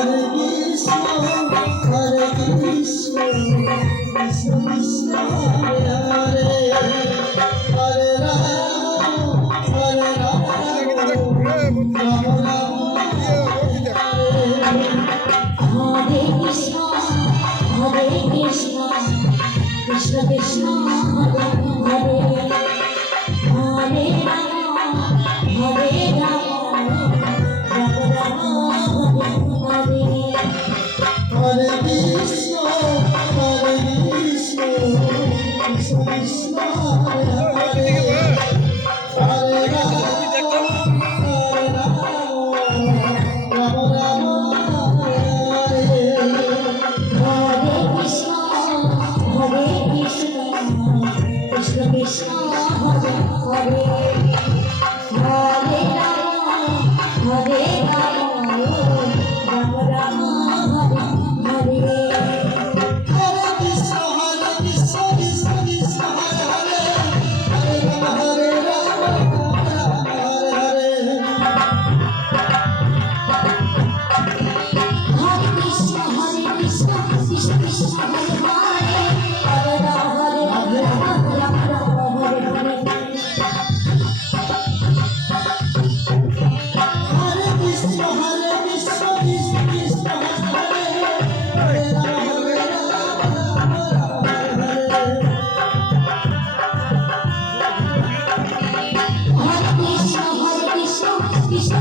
Krishna Krishna Hare Hare Hare Rama Hare Rama Rama Rama Hare Hare Krishna Krishna Krishna Hare Hare Hare Rama Rama Rama Hare Hare Krishna Krishna Krishna Hare Hare Hare Rama Rama Rama Hare Hare Hare Krishna Krishna Krishna Hare Hare Hare Rama Hare Krishna Krishna Krishna Hare Hare Hare Rama Hare Krishna